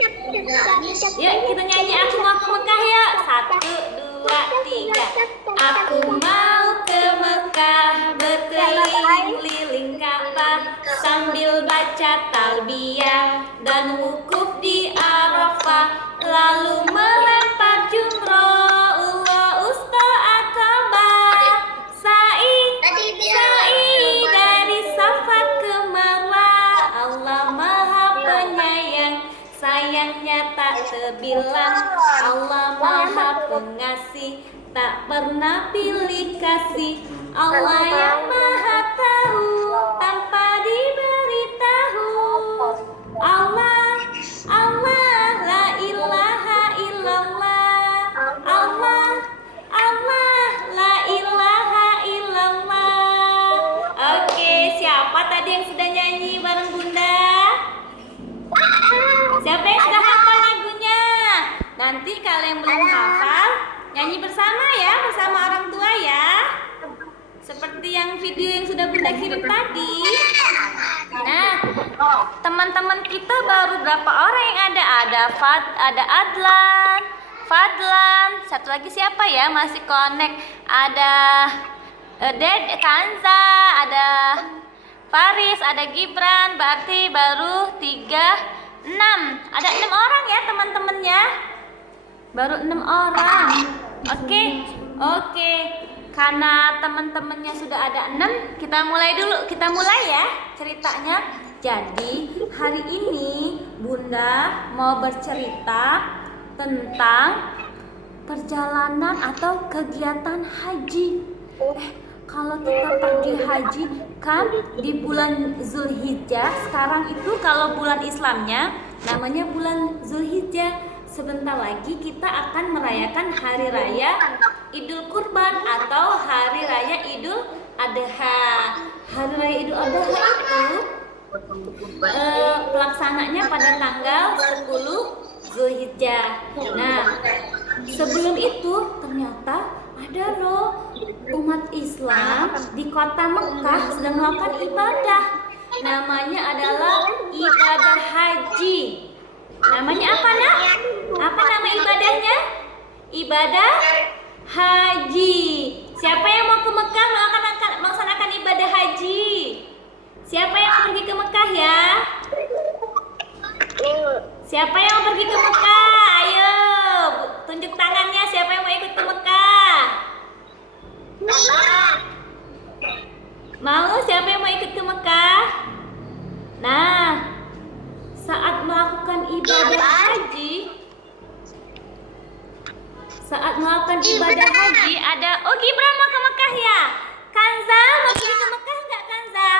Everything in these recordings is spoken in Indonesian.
Yuk kita nyanyi Aku Mau ke Mekah ya. 1, 2, 3. Aku mau ke Mekah, berkeliling-liling Ka'bah, sambil baca talbiyah dan wukuf di Arafah, lalu melempar jumroh, Allah usta Aqabah, sa'i dari Safa ke Marwah. Allah Maha Penyayang, sayangnya tak terbilang. Allah Maha Pengasih, tak pernah pilih kasih. Allah yang Maha Tahu, tanpa diberitahu. Allah, Allah, la ilaha illallah. Allah, Allah, la ilaha illallah. Oke, siapa tadi yang sudah nyanyi bareng Bunda? Siapa yang sudah hafal lagunya? Nanti kalau yang belum hafal, nyanyi bersama ya, bersama orang tua ya. Seperti yang video yang sudah Bunda kirim tadi. Nah, teman-teman kita baru berapa orang yang ada? Ada Adlan, Fadlan, satu lagi siapa ya masih connect? Ada Kanza, ada Faris, ada Gibran, berarti baru 6. Ada 6 orang ya teman-temannya. Baru 6 orang. Oke. Karena teman-temannya sudah ada 6, kita mulai dulu. Kita mulai ya ceritanya. Jadi hari ini Bunda mau bercerita tentang perjalanan atau kegiatan haji. Kalau kita pergi haji kan di bulan Zulhijjah. Sekarang itu kalau bulan Islamnya namanya bulan Zulhijjah. Sebentar lagi kita akan merayakan hari raya Idul Kurban atau hari raya Idul Adha. Hari raya Idul Adha itu pelaksananya pada tanggal 10 Zulhijjah. Nah, sebelum itu ternyata ada loh umat Islam di kota Mekah sedang melakukan ibadah. Namanya adalah ibadah haji. Namanya apa, Nak? Apa nama ibadahnya? Ibadah haji. Siapa yang mau ke Mekah melaksanakan ibadah haji? Siapa yang mau pergi ke Mekah ya? Siapa yang mau pergi ke Mekah? Ayo, tunjuk tangannya. Siapa yang mau ikut ke Mekah? Mau? Siapa yang mau ikut ke Mekah? Nah, saat melakukan ibadah haji, ada Gibran mau ke Mekah ya? Kanza mau pergi ke Mekah nggak, Kanza?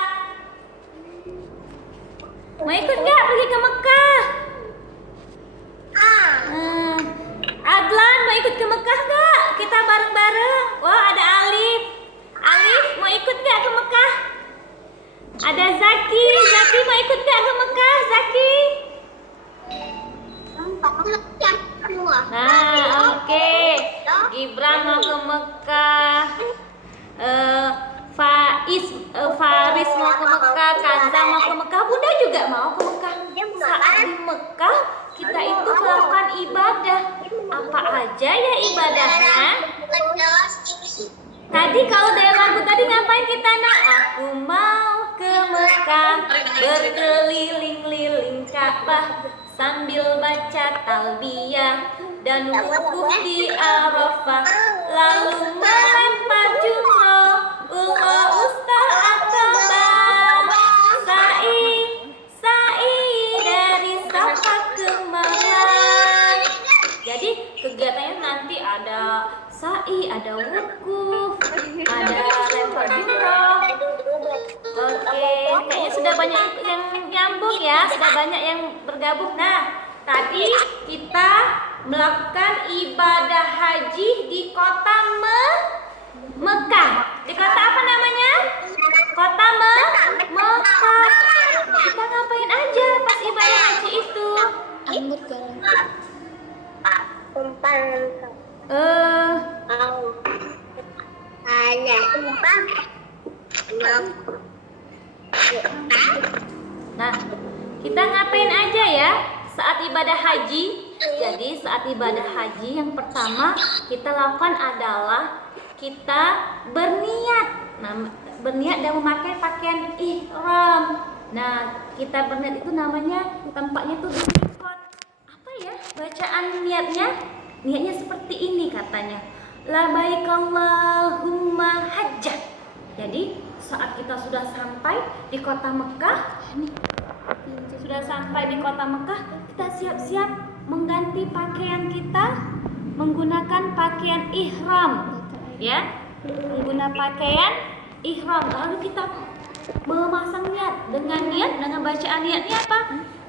Mau ikut nggak pergi ke Mekah? Adlan mau ikut ke Mekah nggak? Kita bareng-bareng. Wah, ada Alif mau ikut nggak ke Mekah? Ada Zaki mau ikut nggak ke Mekah? Zaki? Nah, oke. Gibran mau ke Mekah. Faris mau ke Mekah. Kanza mau ke Mekah. Bunda juga mau ke Mekah. Saat di Mekah kita itu melakukan ibadah. Apa aja ya ibadahnya? Tadi kalau dari lagu tadi ngapain kita, Nak? Aku mau ke Mekah, berkeliling-liling Ka'bah, sambil baca talbiyah dan wukuf di Arafah, lalu melempar jumroh, Allah usta Aqabah, sa'i dari Safa ke Marwah. Jadi kegiatannya nanti ada sa'i, ada wukuf, ada lempar jumroh. Oke, kayaknya sudah banyak yang nyambung ya, sudah banyak yang bergabung. Nah, tadi kita melakukan ibadah haji di kota Mekah. Di kota apa namanya? Kota Mekah. Kita ngapain aja pas ibadah haji itu? Nah, kita ngapain aja ya? saat ibadah haji. Jadi saat ibadah haji yang pertama kita lakukan adalah kita berniat. Nah, berniat dan memakai pakaian ihram. Nah, kita berniat itu namanya tempatnya tuh di mikot. Apa ya bacaan niatnya? Niatnya seperti ini katanya. Labbaik Allahumma hajjah. Jadi saat kita sudah sampai di kota Mekah, kita siap-siap mengganti pakaian kita menggunakan pakaian ihram, ya, menggunakan pakaian ihram. Lalu kita memasang niat dengan bacaan niatnya apa?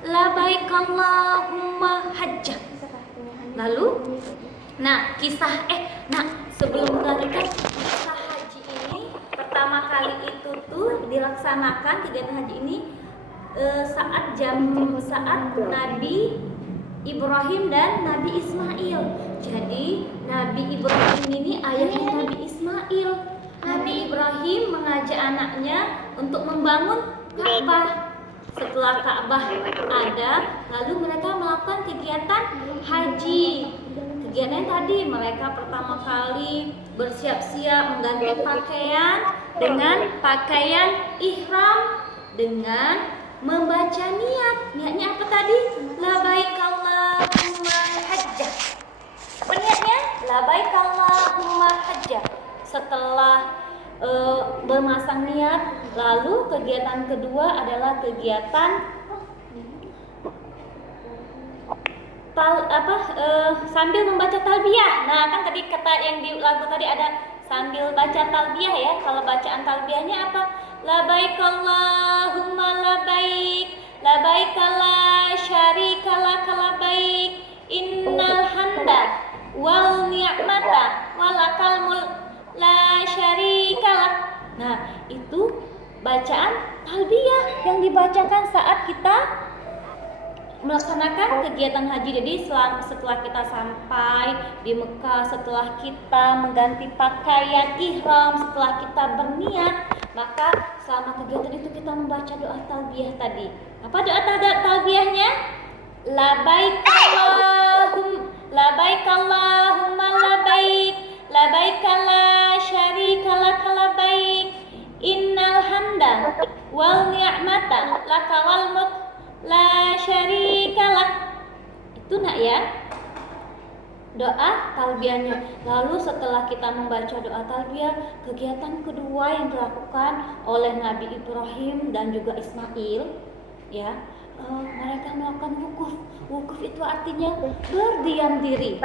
Labbaik Allahumma hajjah. Lalu, sebelum melanjutkan kisah haji ini, pertama kali itu tuh dilaksanakan kegiatan haji ini saat Nabi Ibrahim dan Nabi Ismail. Jadi Nabi Ibrahim ini ayahnya Nabi Ismail. Nabi Ibrahim mengajak anaknya untuk membangun Ka'bah. Setelah Ka'bah ada, lalu mereka melakukan kegiatan haji. Kegiatan tadi mereka pertama kali bersiap-siap mengganti pakaian dengan pakaian ihram dengan membaca niat. Niatnya apa tadi? Labbaik Allahumma hajjah. Apa niatnya? Labbaik Allahumma hajjah. Setelah bermasang niat, lalu kegiatan kedua adalah kegiatan sambil membaca talbiyah. Nah, kan tadi kata yang di lagu tadi ada sambil baca talbiyah ya. Kalau bacaan talbiyahnya apa? Labbaik Allahumma labbaik, labbaik la syarika lak labbaik, innal hamda wal ni'mata walakal mulk la syarika lak. Nah, itu bacaan talbiyah yang dibacakan saat kita melaksanakan kegiatan haji. Jadi setelah kita sampai di Mekah, setelah kita mengganti pakaian ihram, setelah kita berniat, maka selama kegiatan itu kita membaca doa talbiyah tadi. Apa doa talbiyahnya? Labbaik Allahumma labbaik, labbaik la syarika lak labbaik, innal hamda wal ni'mata laka wal mulk la syarika lak. Itu nak ya doa talbiyahnya. Lalu setelah kita membaca doa talbiyah, kegiatan kedua yang dilakukan oleh Nabi Ibrahim dan juga Ismail, ya, mereka melakukan wukuf. Wukuf itu artinya berdiam diri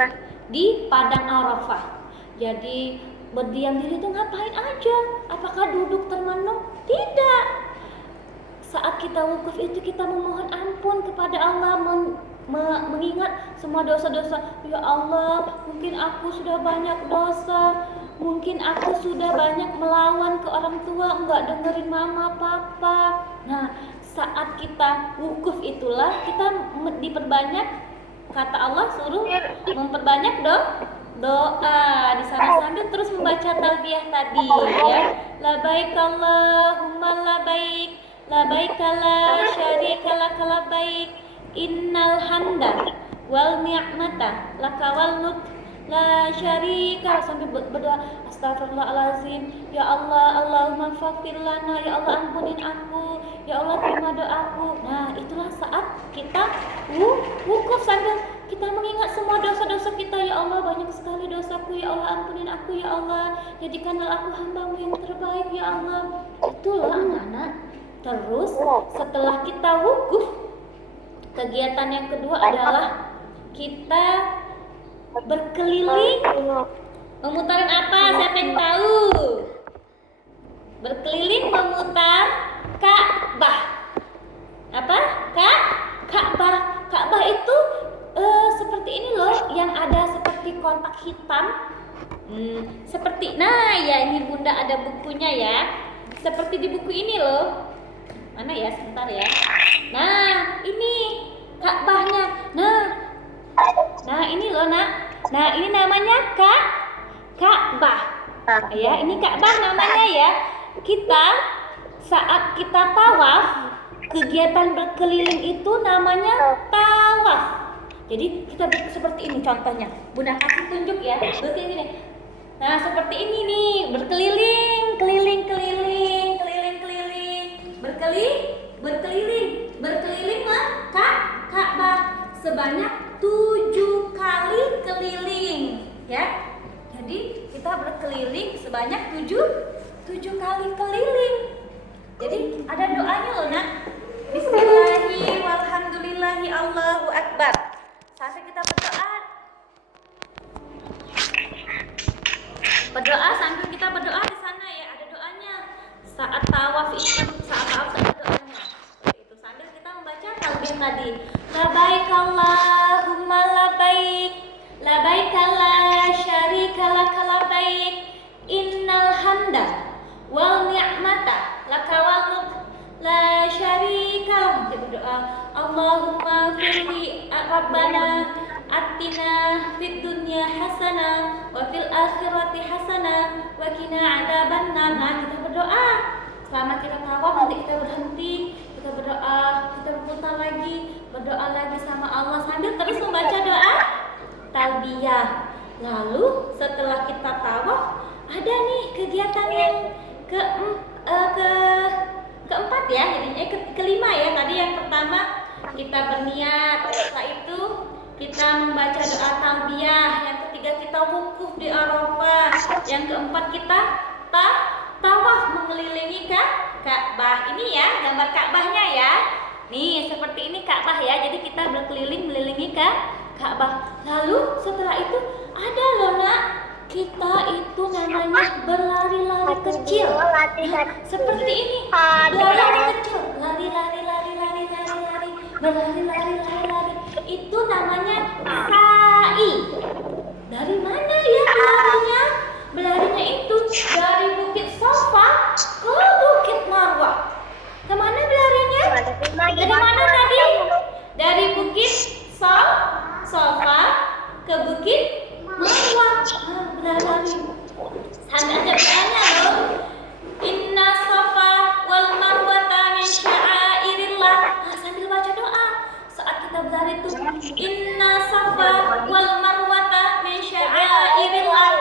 di padang Arafah. Jadi berdiam diri itu ngapain aja? Apakah duduk termenung? Tidak. Saat kita wukuf itu kita memohon ampun kepada Allah, mengingat semua dosa-dosa. Ya Allah, mungkin aku sudah banyak dosa, mungkin aku sudah banyak melawan ke orang tua, enggak dengerin mama papa. Nah, saat kita wukuf itulah kita diperbanyak, kata Allah suruh memperbanyak doa di sana sambil terus membaca talbiyah tadi, ya. Labbaik Allahumma labbaik, labbaik la syarika lak labbaik, innal hamda wal ni'mata laka wal mulk la syarika, sampai berdoa astagfirullahalazim, ya Allah, Allahumma faghfir lana, ya Allah ampunin aku, ya Allah terima doaku. Nah, itulah saat kita wukuf sambil kita mengingat semua dosa-dosa kita. Ya Allah, banyak sekali dosaku, ya Allah ampunin aku, ya Allah, jadikanlah aku hambamu yang terbaik, ya Allah. Itulah anak-anak. Terus setelah kita wukuf, kegiatan yang kedua adalah kita berkeliling. Memutarin apa? Siapa yang tahu? Berkeliling memutar Ka'bah. Apa? Ka'bah. Ka'bah itu seperti ini loh, yang ada seperti kotak hitam. Seperti, nah ya ini Bunda ada bukunya ya. Seperti di buku ini loh. Mana ya? Sebentar ya. Nah, ini Ka'bahnya. Nah ini loh nak. Nah ini namanya Ka'bah. Ya, ini Ka'bah namanya ya. Kita saat kita tawaf, kegiatan berkeliling itu namanya tawaf. Jadi kita seperti ini contohnya. Bunda kasih tunjuk ya. Seperti ini. Nah, seperti ini nih, berkeliling, keliling, keliling, keliling, keliling, berkeliling Ka'bah sebanyak 7 kali keliling, ya. Jadi kita berkeliling sebanyak 7 kali keliling. Jadi ada doanya loh nak. Bismillahirrahmanirrahim, walhamdulillahi, Allahu Akbar. Sampai kita berdoa sambil kita berdoa di sana ya, ada doanya. Saat tawaf itu, ada doanya. Itu sambil kita membaca talbiyah tadi. Labaik Allahumma labaik, labaik la syarika lak labaik, innal hamda wal ni'mata laka wal mulk la syarika lak. Kita berdoa, Allahumma firli rabbana atina fid dunya hasanah wa fil akhirati hasanah wa qina adzabannar. Nah, kita berdoa selama kita tawaf, nanti kita berhenti, kita berdoa, kita berputar lagi, berdoa lagi sama Allah sambil terus membaca doa talbiyah. Lalu setelah kita tawaf, ada nih kegiatan yang keempat ya, jadi kelima ya. Tadi yang pertama kita berniat, setelah itu kita membaca doa talbiyah, yang ketiga kita wukuf di Arafah, yang keempat kita tawaf mengelilingi Ka'bah. Ini ya gambar Ka'bahnya ya. Nih seperti ini Ka'bah ya. Jadi kita berkeliling mengelilingi Ka'bah. Lalu setelah itu ada loh nak, kita itu namanya berlari-lari kecil. Nah, seperti ini, berlari kecil, lari-lari, berlari-lari. Itu namanya sa'i. Dari mana ya belarinya? Belarinya itu dari Bukit Safa ke Bukit Marwah. Kemana belarinya? Dari mana tadi? Dari Bukit Safa ke Bukit Marwah. Berlari. Sampai ada doanya loh. Inna Safa wal Marwata min sya'airillah. Nah, sambil baca doa saat kita berlari itu, Inna Safa wal Marwata min sya'airillah,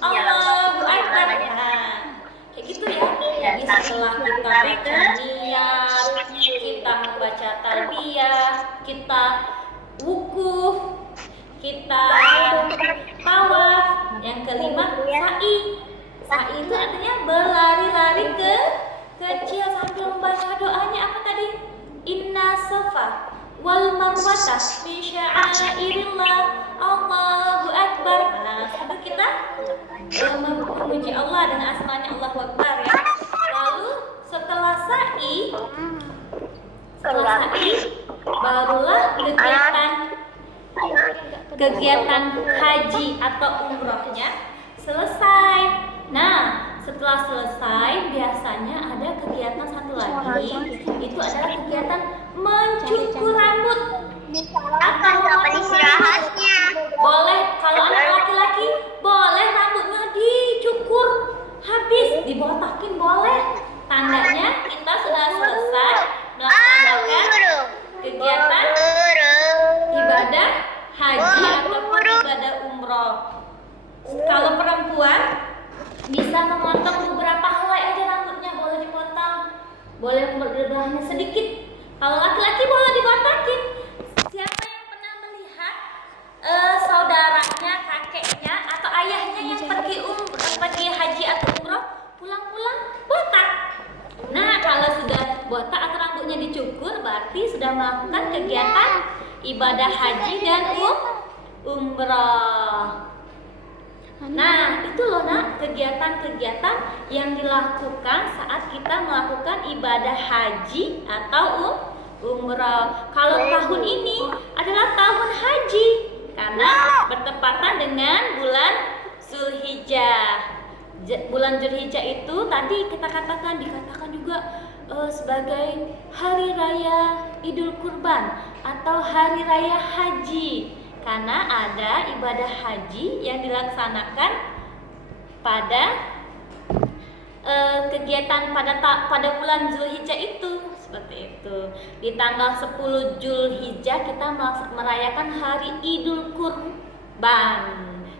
Allahu Akbar. Nah, kayak gitu ya. Jadi setelah kita baca niat, kita membaca talbiyah, kita wukuf, kita tawaf, yang kelima sa'i. Sa'i itu artinya berlari-lari kecil sambil membaca doanya apa tadi? Inna Safa wal Marwata min sya'airillah, Allahu Akbar. Nah, sambil kita memuji Allah dengan asmanya Allahu Akbar ya. Lalu setelah sa'i barulah kegiatan haji atau umrohnya selesai. Nah, setelah selesai biasanya ada kegiatan satu lagi, itu adalah kegiatan mencukur rambut atau istirahatnya. Boleh kalau anak laki-laki boleh rambutnya dicukur habis, dibotakin boleh. Tandanya kita sudah selesai melaksanakan kegiatan ibadah haji ataupun ibadah umroh. Kalau perempuan bisa memotong beberapa helai aja rambutnya, boleh dipotong, boleh berubahnya sedikit. Kalau laki-laki boleh dibotakin. Siapa yang pernah melihat saudaranya, kakeknya atau ayahnya yang pergi haji atau umroh, pulang-pulang botak? Nah, kalau sudah botak atau rambutnya dicukur, berarti sudah melakukan kegiatan ibadah haji dan umroh. Nah, itu loh nak, kegiatan-kegiatan yang dilakukan saat kita melakukan ibadah haji atau umroh. Kalau tahun ini adalah tahun haji karena bertepatan dengan bulan Zulhijjah. Bulan Zulhijjah itu tadi dikatakan juga sebagai hari raya Idul Kurban atau hari raya haji, karena ada ibadah haji yang dilaksanakan pada kegiatan pada bulan Zulhijjah itu. seperti itu. Di tanggal 10 Zulhijjah kita merayakan hari Idul Kurban.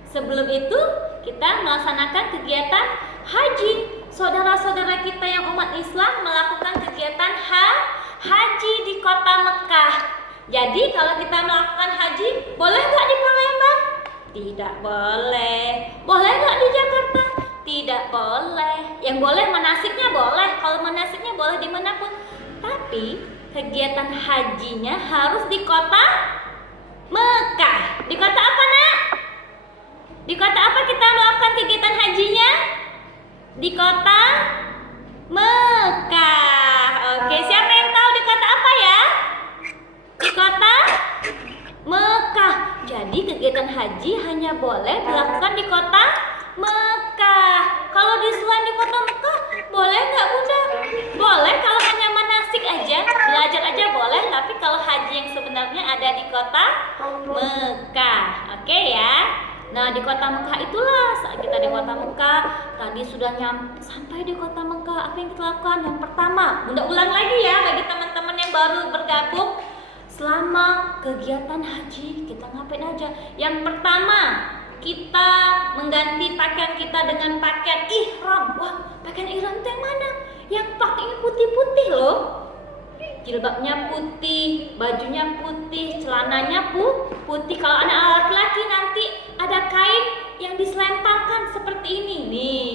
Sebelum itu kita melaksanakan kegiatan haji. Saudara-saudara kita yang umat Islam melakukan kegiatan haji di kota Mekah. Jadi kalau kita melakukan haji, boleh nggak di Palembang? Tidak boleh. Boleh nggak di Jakarta? Tidak boleh. Yang boleh manasiknya boleh. Kalau manasiknya boleh dimanapun. Tapi kegiatan hajinya harus di kota Mekah. Di kota apa, Nak? Di kota apa kita melakukan kegiatan hajinya? Di kota Mekah. Oke, siapa yang tahu di kota apa ya? Di kota Mekah. Jadi kegiatan haji hanya boleh dilakukan di kota Mekah. Kalau di selain di kota Mekah, boleh nggak Bunda? Boleh kalau hanya manasik aja, belajar aja boleh. Tapi kalau haji yang sebenarnya ada di kota Mekah. Oke ya. Nah di kota Mekah itulah saat kita di kota Mekah. Tadi sudah sampai di kota Mekah. Apa yang kita lakukan? Yang pertama, Bunda ulang lagi ya bagi teman-teman yang baru bergabung. Selama kegiatan haji kita ngapain aja? Yang pertama, kita mengganti pakaian kita dengan pakaian ihram. Wah, pakaian ihram itu yang mana? Yang pakainya putih-putih loh. Jilbabnya putih, bajunya putih, celananya putih. Kalau anak laki-laki nanti ada kain yang diselempangkan seperti ini nih.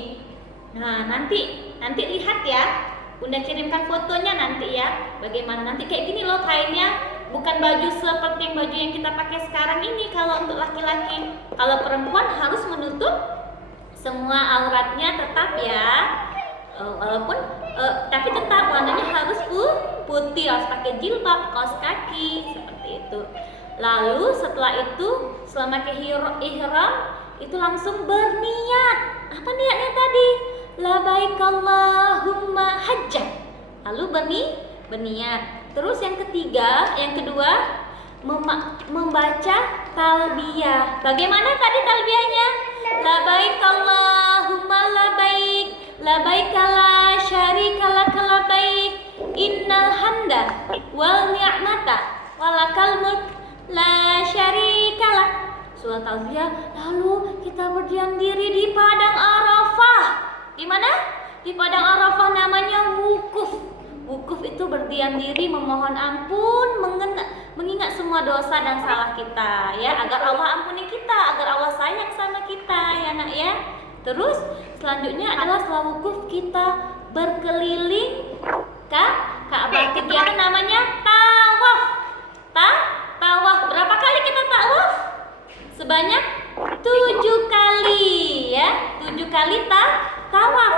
Nah, nanti lihat ya. Bunda kirimkan fotonya nanti ya. Bagaimana nanti kayak gini loh kainnya. Bukan baju seperti baju yang kita pakai sekarang ini kalau untuk laki-laki. Kalau perempuan harus menutup semua auratnya tetap ya. Walaupun tapi tetap warnanya harus putih, harus pakai jilbab, kaos kaki seperti itu. Lalu setelah itu selama ihram itu langsung berniat. Apa niatnya tadi? Labbaik Allahumma hajjah. Lalu berniat. Terus yang kedua membaca talbiyah. Bagaimana tadi talbiyahnya? Labbaik Allahumma labbaik, labbaik la syarika lak labbaik, innal hamda wal ni'mata walakal mulk la syarika lak. Surah talbiyah. Lalu kita berdiam diri di padang Arafah. Di mana? Di padang Arafah namanya wukuf. Wukuf itu berdiam diri, memohon ampun, mengingat semua dosa dan salah kita ya, agar Allah ampuni kita, agar Allah sayang sama kita ya Nak ya. Terus selanjutnya adalah setelah wukuf kita berkeliling Ka'bah. Kegiatan namanya tawaf. Tawaf. Berapa kali kita tawaf? Sebanyak 7 kali ya. 7 kali tawaf.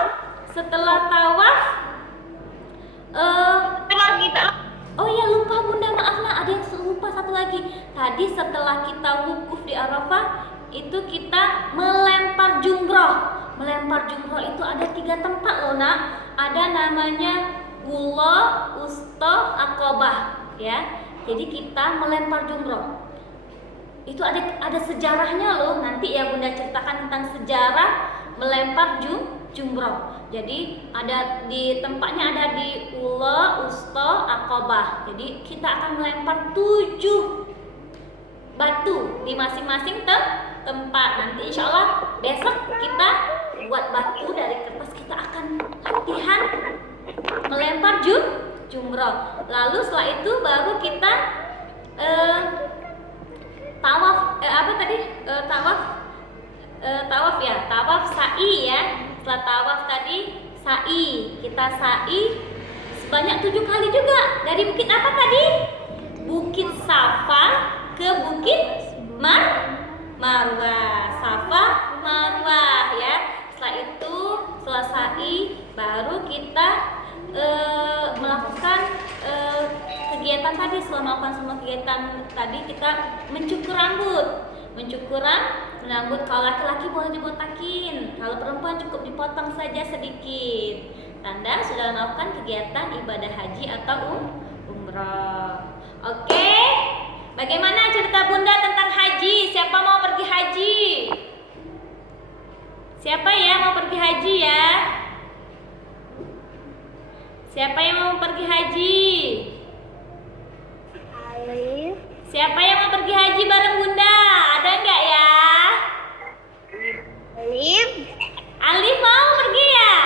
Setelah tawaf oh ya lupa Bunda, maaf Nak, ada yang lupa satu lagi. Tadi setelah kita wukuf di Arafah itu kita melempar jumroh. Melempar jumroh itu ada 3 tempat loh Nak. Ada namanya Ula, Usta, Aqobah ya. Jadi kita melempar jumroh. Itu ada sejarahnya loh. Nanti ya Bunda ceritakan tentang sejarah melempar jumroh. Jadi ada di tempatnya ada di Ula, Usta, Aqobah. Jadi kita akan melempar 7 batu di masing-masing tempat. Nanti insya Allah besok kita buat batu dari kertas. Kita akan latihan melempar jumroh. Lalu setelah itu baru kita tawaf. Tawaf sa'i ya. Setelah tawaf tadi sa'i, kita sa'i sebanyak 7 kali juga. Dari bukit apa tadi? Bukit Safa ke Bukit Marwah. Safa, Marwah ya. Setelah itu, setelah sa'i baru kita melakukan kegiatan tadi. Setelah melakukan semua kegiatan tadi kita mencukur rambut. Rambut kalau laki-laki boleh dibotakin, kalau perempuan cukup dipotong saja sedikit. Tanda sudah melakukan kegiatan ibadah haji atau umrah. Oke, bagaimana cerita Bunda tentang haji? Siapa mau pergi haji? Siapa ya mau pergi haji ya? Siapa yang mau pergi haji? haji bareng Bunda? Ada nggak ya? Alif. Alif mau pergi ya?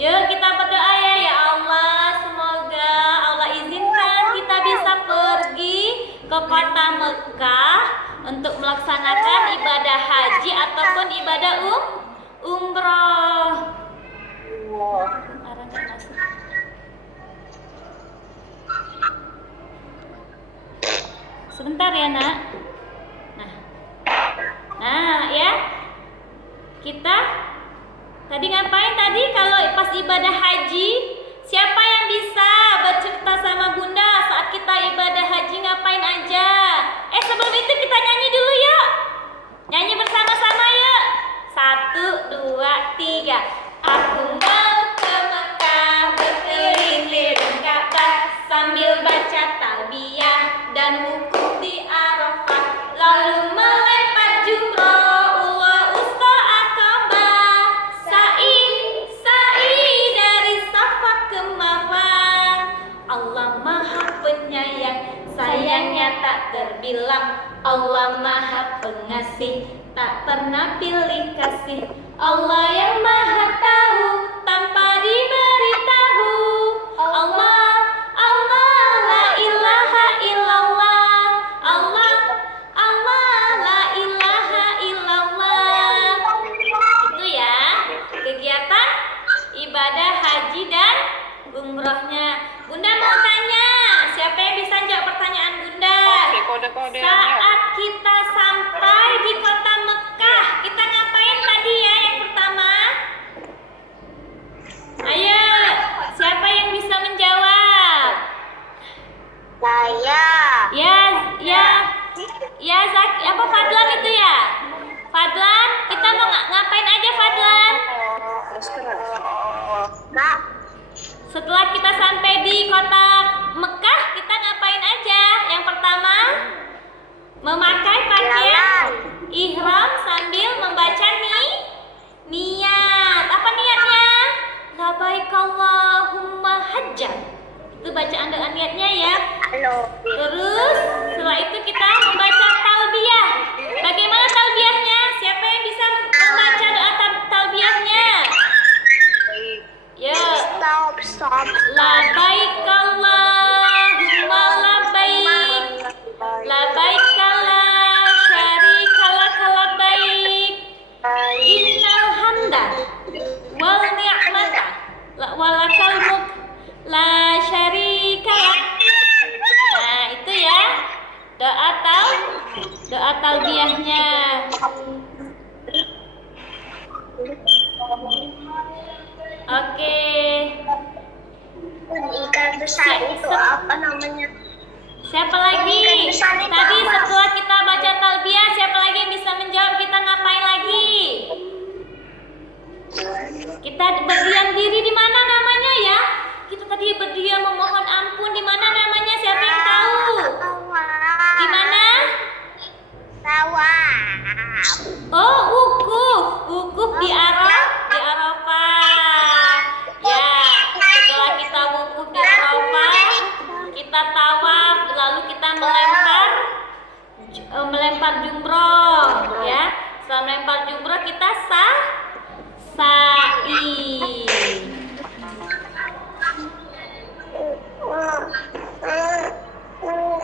Yuk kita berdoa ya. Ya Allah, semoga Allah izinkan kita bisa pergi ke kota Mekah untuk melaksanakan ibadah haji ataupun ibadah umroh. Arah nggak masuk. Sebentar ya nak. Nah ya, kita tadi ngapain tadi kalau pas ibadah haji? Siapa yang bisa bercerita sama Bunda saat kita ibadah haji ngapain aja? Sebelum itu kita nyanyi dulu yuk. Nyanyi bersama-sama yuk. 1, 2, 3. Aku mau ke Mekah berkeliling Ka'bah sambil baca talbiyah dan wukuf di Arafah, lalu melempar jumroh Allah usta Aqabah, sa'i dari Safa ke Marwah. Allah Maha Penyayang, sayangnya tak terbilang. Allah Maha Pengasih, tak pernah pilih kasih. Allah yang Maha Tahu tanpa diberitahu. Allah, Allah, la ilaha illallah. Allah, Allah, la ilaha illallah. Itu ya kegiatan ibadah haji dan umrohnya. Bunda mau tanya, siapa yang bisa jawab pertanyaan Bunda? Saat kita sampai di kota Mekah, kita ngapain tadi ya yang pertama? Ayo, siapa yang bisa menjawab? Saya. Ya, apa Fadlan itu ya? Fadlan, kita mau ngapain aja Fadlan? Mak. Setelah kita sampai di kota Mekah, kita ngapain aja? Yang pertama, memakai pakaian ihram sambil membaca niat. Apa niatnya? Labbaik Allahumma hajjan. Itu bacaan doa niatnya ya. Halo. Terus setelah itu kita membaca talbiyah. Bagaimana talbiyahnya? Siapa yang bisa membaca doa talbiyahnya? Ya. Stop. Labbaik Allahumma labbaik. Labbaik la syarika lak labbaik. Innal hamda wal ni'mata walakal mulk la syarika lak. Nah, itu ya. Doa talbiyahnya. Oke. Ikan besar itu apa namanya? Siapa lagi? Tadi setelah kita baca talbiyah, siapa lagi yang bisa menjawab kita ngapain lagi? Kita berdiam diri di mana namanya ya? Kita tadi berdiam memohon ampun di mana namanya? Siapa yang tahu? Di mana? Oh, wukuf di Arafah. Ya, setelah kita wukuf di Arafah, kita tawaf, lalu kita melempar jumroh, ya. Setelah melempar jumroh kita sa'i.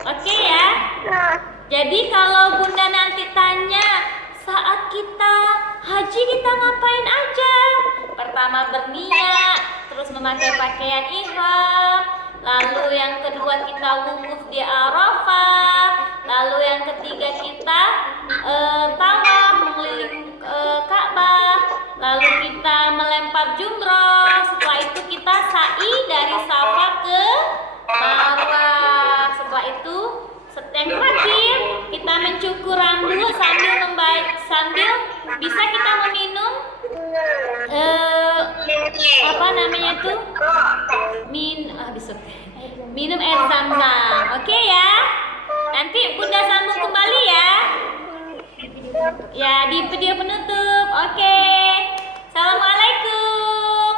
Oke ya. Jadi kalau Bunda nanti tanya saat kita haji kita ngapain aja? Pertama berniat, terus memakai pakaian ihram, lalu yang kedua kita wukuf di Arafah, lalu yang ketiga kita tawaf mengelilingi Ka'bah, lalu kita melempar jumroh, setelah itu kita sa'i dari Safa ke Marwah. Setelah itu yang terakhir kita mencukur rambut sambil bisa kita meminum apa namanya tuh minum air zam-zam. Oke ya, nanti Bunda sambung kembali ya di video penutup. Oke, assalamualaikum.